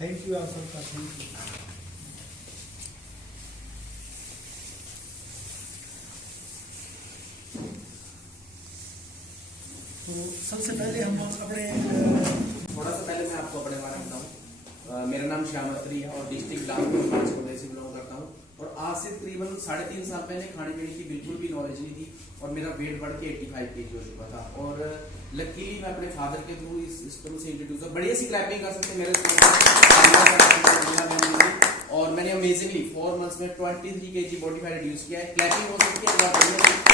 Thank you आप सबका, thank you. तो सबसे पहले हम अपने थोड़ा सा पहले मैं आपको अपने बारे में बताऊं। मेरा नाम श्याम अत्री है और डिस्ट्रिक्ट लाल से बिलोंग करता हूं। और आज से तकरीबन 3.5 साल पहले खाने पीने की बिल्कुल भी नॉलेज नहीं थी और मेरा वेट बढ़ के 85 kg हो चुका था। और लकीली मैं अपने फादर के थ्रू इस सिस्टम से इंट्रोड्यूस हुआ। बढ़िया सी क्लैपिंग कर सकते मेरे और मैंने अमेजिंगली 4 मंथ्स में 23 kg बॉडी फैट रिड्यूस किया है। क्लैपिंग हो सकती है।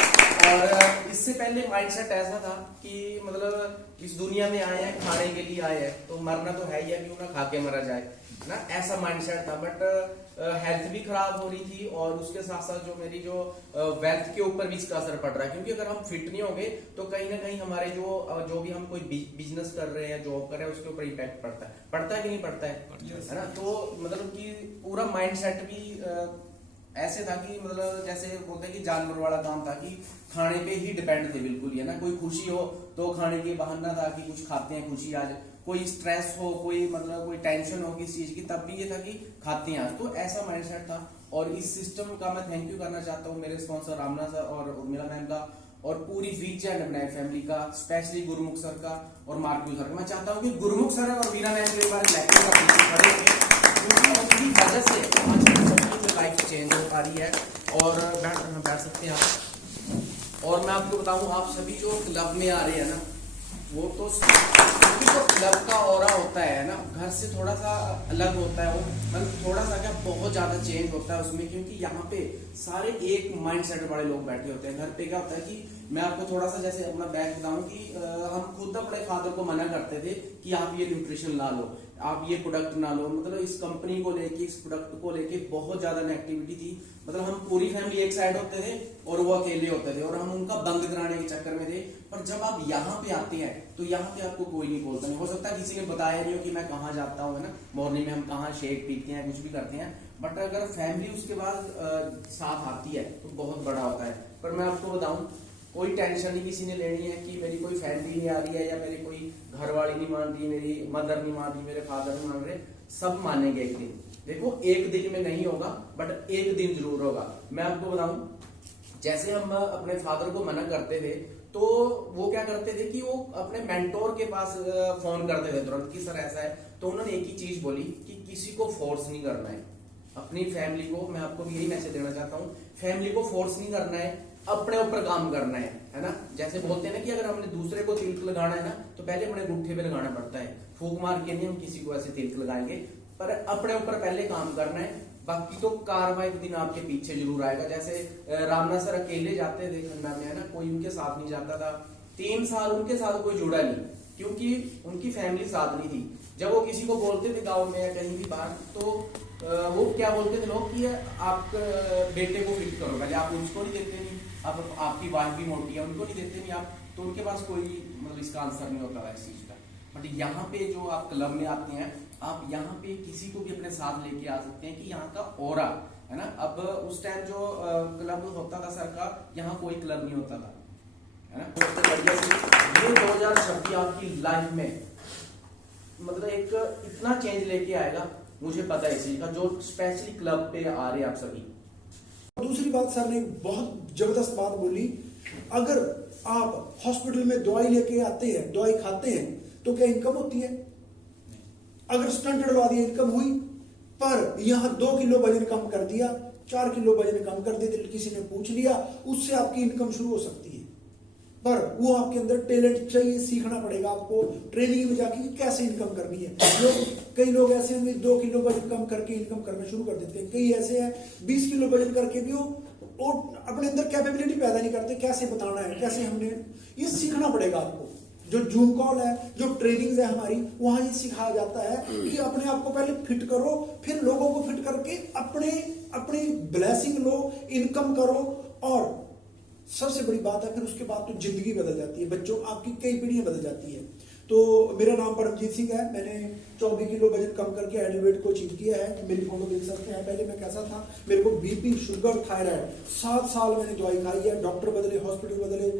और इससे पहले माइंडसेट ऐसा था कि मतलब इस दुनिया में आए हैं खाने के लिए आए हैं, तो मरना तो है ही है, क्यों ना खा के मरा जाए ना, ऐसा माइंडसेट था। बट हेल्थ भी खराब हो रही थी और उसके साथ साथ जो मेरी जो वेल्थ के ऊपर भी इसका असर पड़ रहा है। क्योंकि अगर हम फिट नहीं होंगे तो कहीं ना कहीं हमारे जो भी हम कोई बिजनेस कर रहे हैं, जॉब कर रहे हैं, उसके ऊपर इम्पैक्ट पड़ता है कि नहीं पड़ता है ना। तो मतलब कि पूरा माइंडसेट भी ऐसे था कि मतलब जैसे बोलते हैं कि जानवर वाला काम था कि खाने पे ही डिपेंड थे बिल्कुल ही, है ना। कोई खुशी हो तो खाने के बहाना था कि कुछ खाते हैं खुशी आज, कोई स्ट्रेस हो, कोई मतलब कोई टेंशन हो किसी चीज की, तब भी ये था कि खाते हैं आज। तो ऐसा माइंडसेट था। और इस सिस्टम का मैं थैंक यू करना चाहता हूँ मेरे स्पॉन्सर रामना सर और उर्मिला मैम का, और पूरी वीच एंड बनाई फैमिली का, स्पेशली गुरुमुख सर का और मार्कू सर का। मैं चाहता हूँ कि गुरुमुख सर और वीरा मैम के बारे में खड़े हैं, क्योंकि उनकी वजह से लाइफ चेंज हो पा रही है। और बैठ सकते हैं आप। और मैं आपको बताऊं, आप सभी जो क्लब में आ रहे हैं ना, वो तो जो क्लब का ऑरा होता है ना, घर से थोड़ा सा अलग होता है। वो मतलब थोड़ा सा क्या बहुत ज्यादा चेंज होता है उसमें, क्योंकि यहाँ पे सारे एक माइंडसेट वाले लोग बैठे होते हैं। घर पे क्या होता है कि मैं आपको थोड़ा सा जैसे अपना बैक बताऊं कि हम खुद अपने फादर को मना करते थे कि आप ये न्यूट्रिशन ला लो, आप ये प्रोडक्ट ना लो। मतलब इस कंपनी को लेके, इस प्रोडक्ट को लेके बहुत ज्यादा नेगेटिविटी थी। मतलब हम पूरी फैमिली एक साइड होते थे और वो अकेले होते थे और हम उनका बंद कराने के चक्कर में थे। पर जब आप यहाँ पे आते हैं तो यहाँ पे आपको कोई नहीं बोलता। नहीं हो सकता किसी ने बताया नहीं हो कि मैं कहाँ जाता हूँ, है ना, मॉर्निंग में हम कहाँ शेक पीते हैं, कुछ भी करते हैं। बट अगर फैमिली उसके बाद साथ आती है तो बहुत बड़ा होता है। पर मैं आपको बताऊं, कोई टेंशन नहीं किसी ने लेनी है कि मेरी कोई फैमिली नहीं आ रही है या मेरी कोई घरवाली नहीं मान रही, मेरी मदर नहीं मान रही, मेरे फादर नहीं मान रहे। सब मानेंगे एक दिन। देखो एक दिन में नहीं होगा बट एक दिन जरूर होगा। मैं आपको बताऊं, जैसे हम अपने फादर को मना करते थे तो वो क्या करते थे कि वो अपने मेंटोर के पास फोन करते थे तुरंत कि सर ऐसा है। तो उन्होंने एक ही चीज बोली कि किसी को फोर्स नहीं करना है। अपनी फैमिली को, मैं आपको भी यही मैसेज देना चाहता हूँ, फैमिली को फोर्स नहीं करना है, अपने ऊपर काम करना है ना। जैसे बोलते हैं ना कि अगर हमने दूसरे को तिलक लगाना है ना, तो पहले अपने गुट्ठे पे लगाना पड़ता है। फूक मार के नहीं हम किसी को ऐसे तिलक लगाएंगे, पर अपने ऊपर पहले काम करना है। बाकी तो कारवा एक दिन आपके पीछे जरूर आएगा। जैसे रामना सर अकेले जाते थे खन्ना में, है ना, कोई उनके साथ नहीं जाता था। 3 साल उनके साथ कोई जुड़ा नहीं, क्योंकि उनकी फैमिली साथ नहीं थी। जब वो किसी को बोलते थे गाँव में या कहीं भी बाहर, तो वो क्या बोलते थे लोग कि आप बेटे को फिट करो पहले, आप उसको नहीं देते नहीं, अब आपकी वाइफ भी मोटी है, उनको नहीं देते नहीं आप, तो उनके पास कोई मतलब इसका आंसर नहीं होता है इस चीज का। बट यहाँ पे जो आप क्लब में आते हैं, आप यहाँ पे किसी को भी अपने साथ लेके आ सकते हैं कि यहाँ का ऑरा, है ना। अब उस टाइम जो क्लब होता था सर का, यहाँ कोई क्लब नहीं होता था, है ना। सबसे बढ़िया ये 2026 आपकी लाइफ में मतलब एक इतना चेंज लेके आएगा, मुझे पता है इस चीज का, जो स्पेशली क्लब पे आ रहे हैं आप सभी। दूसरी बात सर ने बहुत जबरदस्त बात बोली, अगर आप हॉस्पिटल में दवाई लेके आते हैं, दवाई खाते हैं, तो क्या इनकम होती है? अगर स्टंट डलवा दिया इनकम हुई। पर यहां 2 किलो वजन कम कर दिया, 4 किलो वजन कम कर दिया, किसी ने पूछ लिया, उससे आपकी इनकम शुरू हो सकती है। पर वो आपके अंदर टैलेंट चाहिए, सीखना पड़ेगा आपको ट्रेनिंग में जाके कैसे इनकम करनी है। कई लोग ऐसे होंगे 2 किलो वजन कम करके इनकम करना शुरू कर देते हैं। कई ऐसे हैं 20 किलो वजन करके भी वो अपने अंदर कैपेबिलिटी पैदा नहीं करते, कैसे बताना है, कैसे हमने ये सीखना पड़ेगा आपको। जो जूम कॉल है, जो ट्रेनिंग है हमारी, वहां ये सिखाया जाता है कि अपने आप को पहले फिट करो, फिर लोगों को फिट करके अपनी ब्लेसिंग लो, इनकम करो। और सबसे बड़ी बात है, फिर उसके बाद तो जिंदगी बदल जाती है, बच्चों आपकी कई पीढ़ियां बदल जाती है। तो मेरा नाम परमजीत सिंह है, मैंने 24 किलो वजन कम करके हेल्दी वेट को अचीव किया है। मेरी फोटो देख सकते हैं। पहले मैं कैसा था, मेरे को बीपी, शुगर, थायराइड, 7 साल मैंने दवाई खाई है, डॉक्टर बदले, हॉस्पिटल बदले,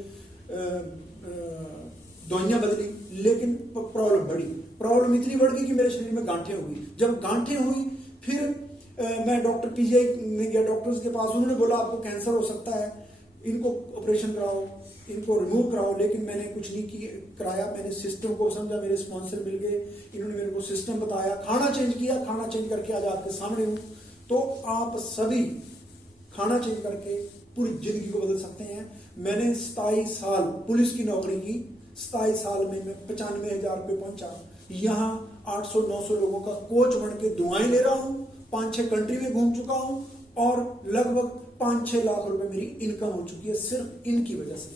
दवाइयां बदली, लेकिन प्रॉब्लम बढ़ी, प्रॉब्लम इतनी बढ़ गई कि मेरे शरीर में गांठें हुई। जब गांठें हुई फिर मैं डॉक्टर पीजीआई में गया, डॉक्टर्स के पास। उन्होंने बोला आपको कैंसर हो सकता है, इनको ऑपरेशन कराओ, इनको रिमूव कराओ। लेकिन मैंने कुछ नहीं कराया। मैंने सिस्टम को समझा, मेरे स्पॉन्सर मिल गए, इन्होंने मेरे को सिस्टम बताया, खाना चेंज किया, खाना चेंज करके आज आपके सामने हूँ। तो आप सभी खाना चेंज करके पूरी जिंदगी को बदल सकते हैं। मैंने 27 साल पुलिस की नौकरी की, 27 साल में मैं 95,000 रुपये पहुंचा। यहाँ 800-900 लोगों का कोच बन के दुआएं ले रहा हूँ, 5-6 कंट्री में घूम चुका हूँ और लगभग 5-6 लाख रुपए मेरी इनकम हो चुकी है सिर्फ इनकी वजह से।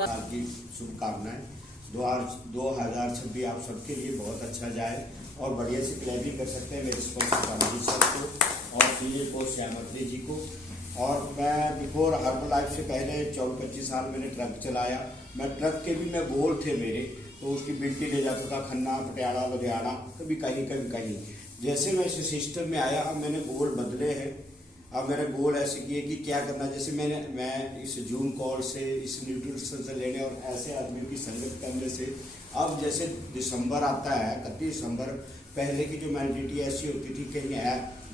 आपकी शुभकामनाएं। 2026 आप सबके लिए बहुत अच्छा जाए और बढ़िया से क्लैपिंग कर सकते हैं मेरे स्पॉन्सर सर को और सीए को श्यामत्री जी को। और मैं बिफोर हर्बल लाइफ से पहले 24-25 साल मैंने ट्रक चलाया। मैं ट्रक के भी मैं गोल थे मेरे, तो उसकी बिल्टी ले जाता था खन्ना, पटियाला, लुधियाना, कभी कहीं कभी कहीं। जैसे मैं इस सिस्टम में आया, अब मैंने गोल बदले हैं। अब मैंने गोल ऐसे किए कि क्या करना। जैसे मैं इस जूम कॉल से, इस न्यूट्रिशन से लेने और ऐसे आदमियों की संगत करने से, अब जैसे दिसंबर आता है, 31 दिसंबर, पहले की जो मैंडिटी ऐसी होती थी, कहीं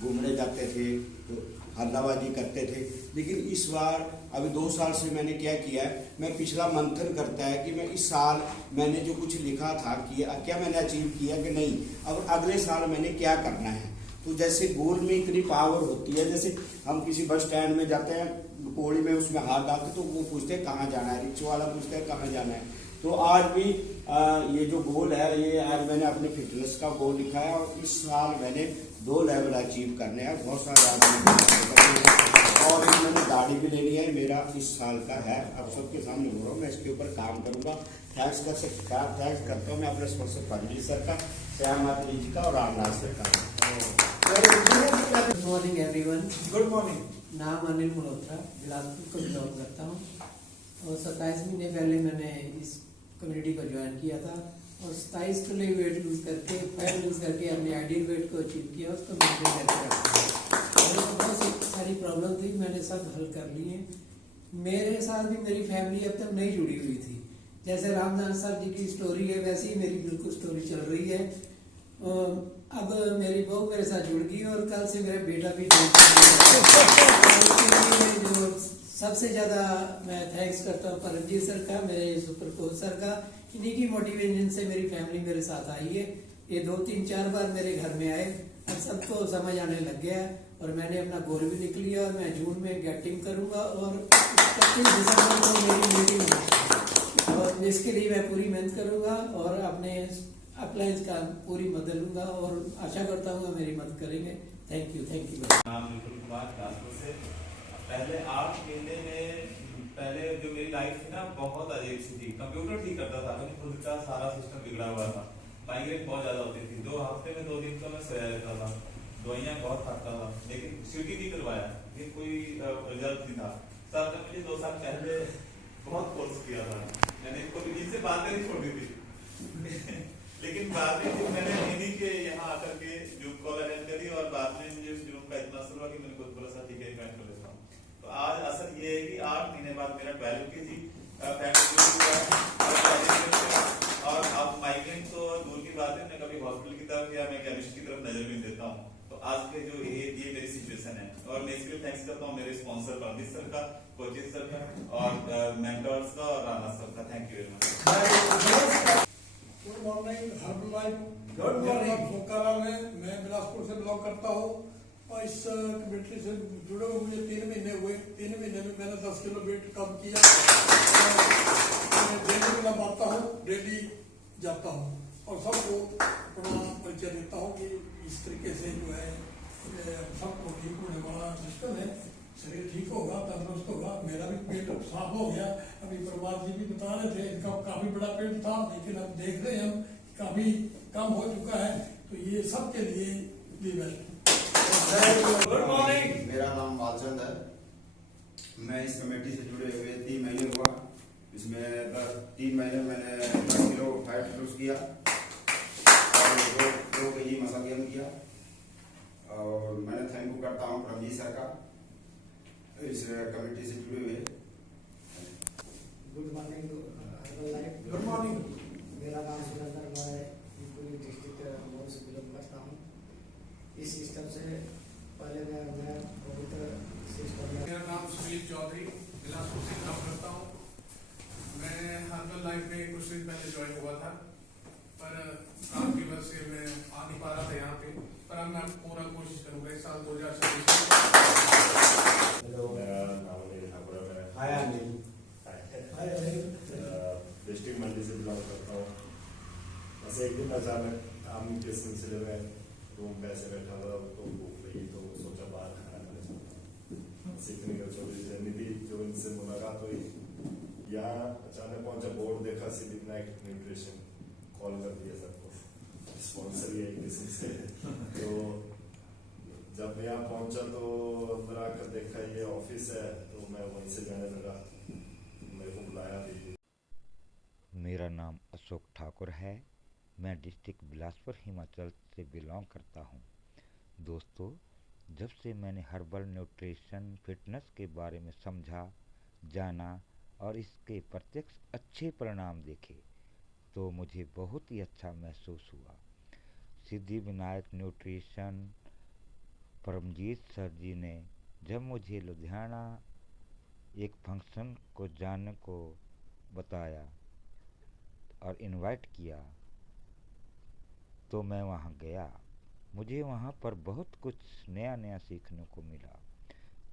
घूमने जाते थे तो हल्लाबाजी करते थे। लेकिन इस बार अभी 2 साल से मैंने क्या किया है, मैं पिछला मंथन करता है कि मैं इस साल मैंने जो कुछ लिखा था कि क्या मैंने अचीव किया कि नहीं, अब अगले साल मैंने क्या करना है। तो जैसे गोल में इतनी पावर होती है, जैसे हम किसी बस स्टैंड में जाते हैं, पौड़ी में उसमें हाथ डालते तो वो पूछते हैं कहाँ जाना है, रिक्शा वाला पूछता है कहाँ जाना है। तो आज भी ये जो गोल है, ये आज मैंने अपने फिटनेस का गोल लिखा है और इस साल मैंने 2 लेवल अचीव करने हैं। बहुत सारे और मैंने गाड़ी भी लेनी है, मेरा इस साल का है। अब सबके सामने हो रहा हूँ, मैं इसके ऊपर काम करूँगा। थैंक्स करता हूँ मैं अपने स्पॉन्सर पंडित सर का, श्यामत्री जी का और रामदास सर का। Good morning everyone. Good morning. नाम अनिल मल्होत्रा, बिलासपुर को बिलोंग करता हूँ और 27 महीने पहले मैंने इस कम्युनिटी को ज्वाइन किया था और 27 किलो वेट लूज करके, फैट लूज करके अपने आइडियल वेट को अचीव किया, उसको मेंटेन करके रखा। मेरे को बहुत सारी प्रॉब्लम थी, मैंने सब हल कर लिए। मेरे साथ भी मेरी फैमिली अब तक नहीं जुड़ी हुई थी। जैसे रामदास साहब जी की स्टोरी है, वैसे ही मेरी बिल्कुल स्टोरी चल रही है। अब मेरी बहू मेरे साथ जुड़ गई और कल से मेरा बेटा भी जुड़ गया। जो सबसे ज़्यादा मैं थैंक्स करता हूँ परमजीत सर का, मेरे सुपर कोच सर का। इन्हीं की मोटिवेशन से मेरी फैमिली मेरे साथ आई है। ये 2-3-4 बार मेरे घर में आए, अब सबको समझ आने लग गया है और मैंने अपना गोल भी लिख लिया और मैं जून में गेटिंग करूँगा और 25 दिसंबर को मेरी मीटिंग है और इसके लिए मैं पूरी मेहनत करूँगा और अपने अप्लायंस का पूरी मदद लूँगा और आशा करता हूँ मेरी मदद करेंगे। Thank you. नाम विपुल कुमार बिलासपुर से। पहले 8 महीने में पहले जो मेरी लाइफ थी ना, बहुत अजीब सी थी। कंप्यूटर ठीक करता था लेकिन खुद का सारा सिस्टम बिगड़ा हुआ था। माइग्रेन बहुत ज्यादा होती थी, 2 हफ्ते में 2 दिन तो मैं सोया रहता था, दवाइयाँ बहुत खाता था। लेकिन सीटी नहीं करवाया, ये कोई रिजल्ट नहीं था। सर ने मुझे 2 साल पहले बहुत कोर्स किया था, मैंने इनसे बातें नहीं छोड़ी थी लेकिन बाद में फिर मैंने इन्हीं के यहाँ आकर के जूम कॉल अटेंड करी और बाद में मुझे उस जूम का इतना असर हुआ कि मैंने खुद बोला सर ठीक है ज्वाइन कर लेता हूँ। तो आज असर ये है कि 8 महीने बाद मेरा 12 kg और अब माइग्रेन तो दूर की बात है, मैं कभी हॉस्पिटल की तरफ या मैं केमिस्ट की तरफ नजर भी देता हूँ। तो आज के जो ये मेरी सिचुएशन है और मैं इसके लिए थैंक्स करता हूँ मेरे स्पॉन्सर पंडित सर का, कोचेस सर का और मेंटर्स का और राणा सर का। Thank you very much. Good morning Herbalife. Good morning. फोकाराम है, मैं बिलासपुर से बिलोंग करता हूँ और इस कमेटी से जुड़े हुए मुझे 3 महीने हुए। 3 महीने में मैंने 10 किलो वेट कम किया। मैं डेली मैं आता हूँ, डेली जाता हूँ और सबको अपना परिचय देता हूँ कि इस तरीके से जो है सबको ठीक होने वाला सिस्टम है। शरीर ठीक होगा, तंदुरुस्त होगा। मेरा भी पेट साफ हो गया। अभी प्रभात जी भी बता रहे थे इनका काफी बड़ा पेट था, लेकिन अब देख रहे हैं हम काफी कम हो चुका है। तो ये सबके लिए बेस्ट। Good morning. मेरा नाम बालचंद है, मैं इस कमेटी से जुड़े हुए 3 महीने हुआ। इसमें 3 महीने मैंने 10 किलो फैट लूज किया और 2 kg मसल गेन किया। और मैंने थैंक यू करता हूँ परमजीत सर का, इस कमेटी से जुड़े हुए। Good morning Herbalife. Good morning. मेरा नाम सुरेंद्र मैं पूरी डिस्ट्रिक्ट मऊ से बिलोंग करता हूँ। इस सिस्टम से पहले मैं बहुत सिस्टम। मेरा नाम सुनील चौधरी, बिलासपुर से काम करता हूँ। मैं हर्बल लाइफ में कुछ दिन पहले ज्वाइन हुआ था, पर काम की वजह से मैं आ नहीं पा रहा था यहाँ पे, पर अब मैं पूरा कोशिश करूँगा इस साल 2026। मेरा नाम अनिल ठाकुर है। हाय अनिल। डिस्ट्रिक्ट मंडी से बिलोंग करता हूँ। बस एक दिन अचानक काम के सिलसिले में रूम पे ऐसे बैठा हुआ तो भूख लगी तो सोचा बाहर खाना खाने चलता हूँ। इतनी छोटी जर्नी थी, जो इनसे मुलाकात हुई, यहाँ अचानक पहुंचा, बोर्ड देखा, सिविक नाइट न्यूट्रिशन, कॉल कर दिया सबको, स्पॉन्सर ही है किसी से। तो जब मैं यहाँ पहुंचा तो अंदर आकर देखा ये ऑफिस है, तो मैं वहीं से जाने लगा, मेरे को बुलाया भी। मेरा नाम अशोक ठाकुर है। मैं डिस्ट्रिक्ट बिलासपुर हिमाचल से बिलोंग करता हूँ। दोस्तों, जब से मैंने हर्बल न्यूट्रिशन फिटनेस के बारे में समझा, जाना और इसके प्रत्यक्ष अच्छे परिणाम देखे, तो मुझे बहुत ही अच्छा महसूस हुआ। सिद्धिविनायक न्यूट्रिशन परमजीत सर जी ने जब मुझे लुधियाना एक फंक्शन को जाने को बताया और इनवाइट किया, तो मैं वहाँ गया। मुझे वहाँ पर बहुत कुछ नया नया सीखने को मिला,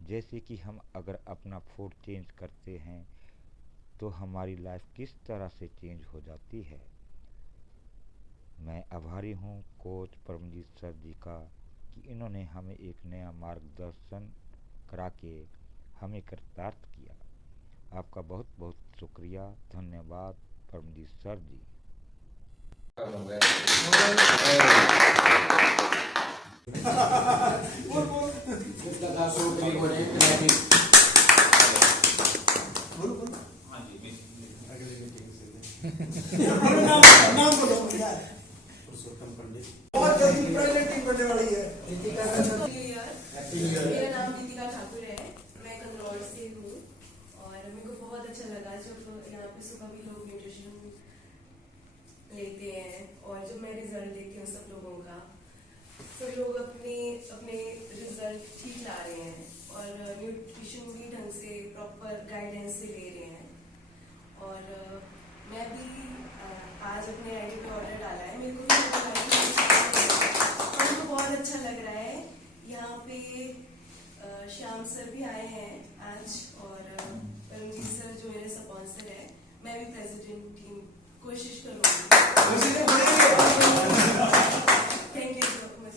जैसे कि हम अगर अपना फूड चेंज करते हैं तो हमारी लाइफ किस तरह से चेंज हो जाती है। मैं आभारी हूँ कोच परमजीत सर जी का कि इन्होंने हमें एक नया मार्गदर्शन करा के हमें कृतार्थ किया। आपका बहुत बहुत शुक्रिया, धन्यवाद परमजीत सर जी। नाम बोलो भैया। पुरुषोत्तम पंडित। बहुत जल्दी पहले टीम बनने वाली है। मेरा नाम दीपिका ठाकुर है, मैं कंदौर से हूँ और मेरे को बहुत अच्छा लगा जब यहाँ पे सुबह भी लोग न्यूट्रिशन लेते हैं और जब मैं रिजल्ट देखती हूँ सब लोगों का, सब लोग अपने अपने रिजल्ट ठीक ला रहे हैं और न्यूट्रिशन भी ढंग से प्रॉपर गाइडेंस से ले रहे हैं। और मैं भी आज अपने आईडी पे ऑर्डर डाला है, मेरे को बहुत अच्छा लग रहा है। यहाँ पे श्याम सर भी आए हैं आज और परमजीत सर जो मेरे स्पॉन्सर है, मैं भी प्रेसिडेंट टीम कोशिश करूँगी। Thank you so much.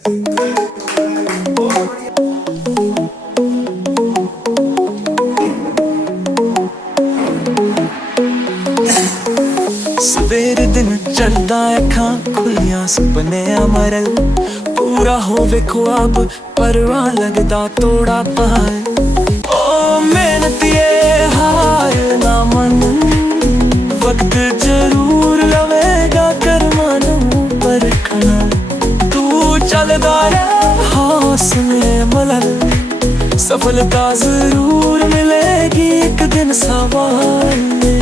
सवेरे दिन चढ़दा अखां खुलियां सुपने अमरल पूरा होवे ख्वाब परवाह लगदा तोड़ा पाए ओ मेहनतिए हाय ना मन वक्त जरूर लवेगा करमानू परखना तू चलदा रह हौसले मलल सफलता जरूर मिलेगी एक दिन सवाल में।